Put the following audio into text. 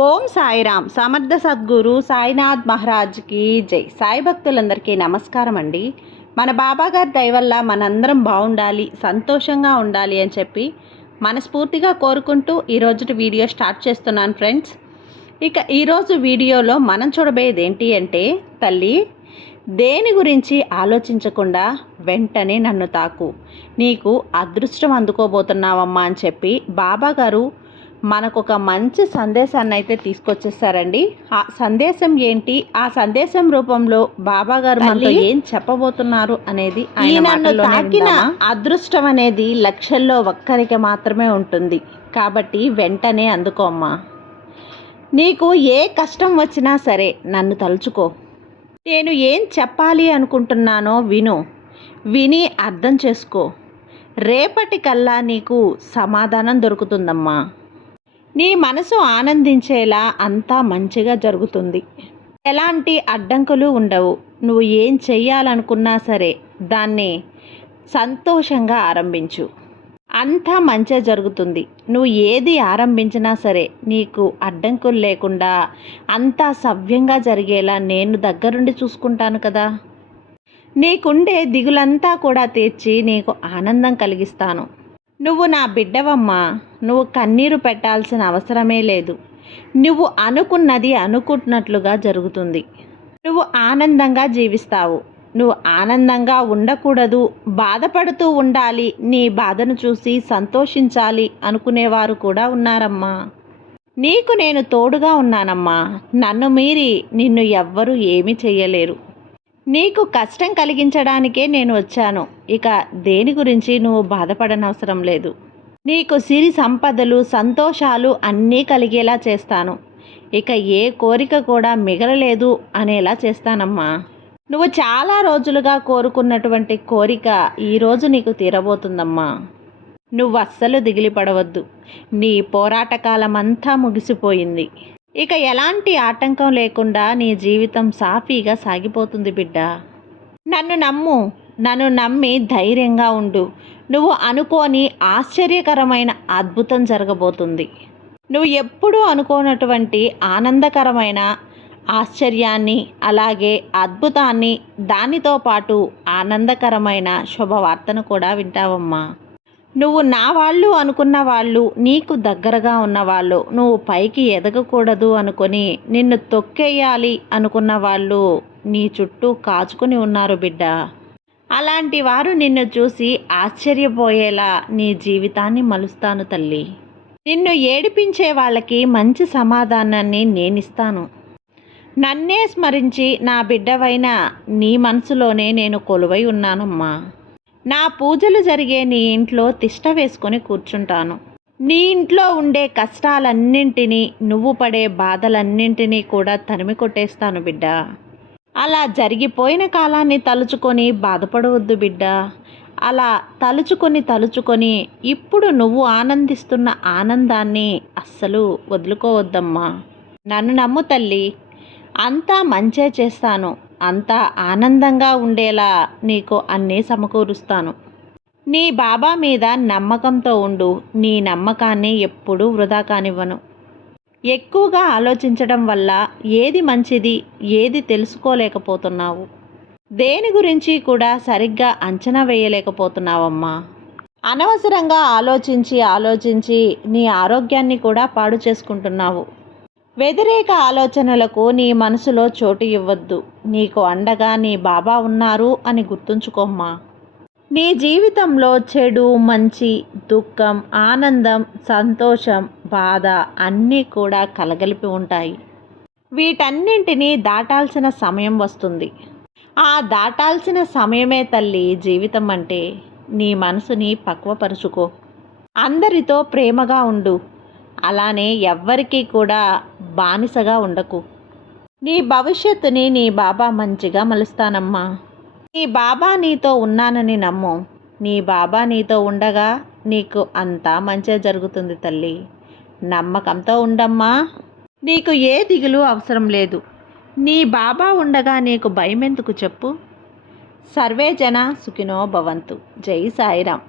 ఓం సాయిరామ్. సమర్థ సద్గురు సాయినాథ్ మహారాజ్కి జై. సాయి భక్తులందరికీ నమస్కారం అండి. మన బాబాగారి దయ వల్ల మనందరం బాగుండాలి సంతోషంగా ఉండాలి అని చెప్పి మనస్ఫూర్తిగా కోరుకుంటూ ఈరోజు వీడియో స్టార్ట్ చేస్తున్నాను ఫ్రెండ్స్. ఇక ఈరోజు వీడియోలో మనం చూడబోయేది ఏంటి అంటే తల్లి దేని గురించి ఆలోచించకుండా వెంటనే నన్ను తాకు. నీకు అదృష్టం అందుకోబోతున్నావమ్మా అని చెప్పి బాబాగారు మనకు ఒక మంచి సందేశాన్ని అయితే తీసుకొచ్చేసారండి. ఆ సందేశం ఏంటి? ఆ సందేశం రూపంలో బాబా గారు మనతో ఏం చెప్పబోతున్నారు అనేది విందామా? అదృష్టం అనేది లక్షల్లో ఒక్కరికి మాత్రమే ఉంటుంది. కాబట్టి వెంటనే అందుకోమ్మా నీకు ఏ కష్టం వచ్చినా సరే నన్ను తలుచుకో. నేను ఏం చెప్పాలి అనుకుంటున్నానో విను. విని అర్థం చేసుకో. రేపటికల్లా నీకు సమాధానం దొరుకుతుందమ్మా. నీ మనసు ఆనందించేలా అంతా మంచిగా జరుగుతుంది. ఎలాంటి అడ్డంకులు ఉండవు. నువ్వు ఏం చెయ్యాలనుకున్నా సరే దాన్ని సంతోషంగా ఆరంభించు. అంతా మంచిగా జరుగుతుంది. నువ్వు ఏది ఆరంభించినా సరే నీకు అడ్డంకులు లేకుండా అంతా సవ్యంగా జరిగేలా నేను దగ్గరుండి చూసుకుంటాను కదా. నీకుండే దిగులంతా కూడా తీర్చి నీకు ఆనందం కలిగిస్తాను. నువ్వు నా బిడ్డవమ్మా. నువ్వు కన్నీరు పెట్టాల్సిన అవసరమే లేదు. నువ్వు అనుకున్నది అనుకున్నట్లుగా జరుగుతుంది. నువ్వు ఆనందంగా జీవిస్తావు. నువ్వు ఆనందంగా ఉండకూడదు. బాధపడుతూ ఉండాలి. నీ బాధను చూసి సంతోషించాలి అనుకునేవారు కూడా ఉన్నారమ్మా. నీకు నేను తోడుగా ఉన్నానమ్మా. నన్ను మీరి నిన్ను ఎవ్వరూ ఏమీ చెయ్యలేరు. నీకు కష్టం కలిగించడానికే నేను వచ్చాను. ఇక దేని గురించి నువ్వు బాధపడనవసరం లేదు. నీకు సిరి సంపదలు సంతోషాలు అన్నీ కలిగేలా చేస్తాను. ఇక ఏ కోరిక కూడా మిగలలేదు అనేలా చేస్తానమ్మా. నువ్వు చాలా రోజులుగా కోరుకున్నటువంటి కోరిక ఈరోజు నీకు తీరబోతుందమ్మా. నువ్వు అస్సలు దిగిలిపడవద్దు నీ పోరాట ముగిసిపోయింది. ఇక ఎలాంటి ఆటంకం లేకుండా నీ జీవితం సాఫీగా సాగిపోతుంది బిడ్డ. నన్ను నమ్ము నన్ను నమ్మి ధైర్యంగా ఉండు. నువ్వు అనుకోని ఆశ్చర్యకరమైన అద్భుతం జరగబోతుంది. నువ్వు ఎప్పుడూ అనుకోనటువంటి ఆనందకరమైన ఆశ్చర్యాన్ని అలాగే అద్భుతాన్ని దానితో పాటు ఆనందకరమైన శుభవార్తను కూడా వింటావమ్మా. నువ్వు నా వాళ్ళు అనుకున్న వాళ్ళు నీకు దగ్గరగా ఉన్నవాళ్ళు నువ్వు పైకి ఎదగకూడదు అనుకొని నిన్ను తొక్కేయాలి అనుకున్న వాళ్ళు నీ చుట్టూ కాచుకుని ఉన్నారు బిడ్డ. అలాంటి వారు నిన్ను చూసి ఆశ్చర్యపోయేలా నీ జీవితాన్ని మలుస్తాను తల్లి. నిన్ను ఏడిపించే వాళ్ళకి మంచి సమాధానాన్ని నేనిస్తాను. నన్నే స్మరించి నా బిడ్డవైన నీ మనసులోనే నేను కొలువై ఉన్నానమ్మా. నా పూజలు జరిగే నీ ఇంట్లో తిష్ట వేసుకొని కూర్చుంటాను. నీ ఇంట్లో ఉండే కష్టాలన్నింటినీ నువ్వు పడే బాధలన్నింటినీ కూడా తరిమి కొట్టేస్తాను బిడ్డ. అలా జరిగిపోయిన కాలాన్ని తలుచుకొని బాధపడవద్దు బిడ్డ. అలా తలుచుకొని తలుచుకొని ఇప్పుడు నువ్వు ఆనందిస్తున్న ఆనందాన్ని అస్సలు వదులుకోవద్దమ్మా. నన్ను నమ్ము తల్లి. అంతా మంచే చేస్తాను. అంతా ఆనందంగా ఉండేలా నీకు అన్నీ సమకూరుస్తాను. నీ బాబా మీద నమ్మకంతో ఉండు. నీ నమ్మకాన్ని ఎప్పుడూ వృధా కానివ్వను. ఎక్కువగా ఆలోచించడం వల్ల ఏది మంచిది ఏది తెలుసుకోలేకపోతున్నావు? దేని గురించి కూడా సరిగ్గా అంచనా వేయలేకపోతున్నావమ్మా. అనవసరంగా ఆలోచించి ఆలోచించి నీ ఆరోగ్యాన్ని కూడా పాడు చేసుకుంటున్నావు. వ్యతిరేక ఆలోచనలకు నీ మనసులో చోటు ఇవ్వద్దు. నీకు అండగా నీ బాబా ఉన్నారు అని గుర్తుంచుకోమ్మా. నీ జీవితంలో చెడు మంచి దుఃఖం ఆనందం సంతోషం బాధ అన్నీ కూడా కలగలిపి ఉంటాయి. వీటన్నింటినీ దాటాల్సిన సమయం వస్తుంది. ఆ దాటాల్సిన సమయమే తల్లి జీవితం అంటే నీ మనసుని పక్వపరుచుకో. అందరితో ప్రేమగా ఉండు. అలానే ఎవ్వరికీ కూడా బానిసగా ఉండకు. నీ భవిష్యత్తుని నీ బాబా మంచిగా మలుస్తానమ్మా. నీ బాబా నీతో ఉన్నానని నమ్ము. నీ బాబా నీతో ఉండగా నీకు అంతా మంచిగా జరుగుతుంది తల్లి. నమ్మకంతో ఉండమ్మా. నీకు ఏ దిగులు అవసరం లేదు. నీ బాబా ఉండగా నీకు భయం ఎందుకు చెప్పు? సర్వే జన సుఖినో భవంతు. జై సాయిరాం.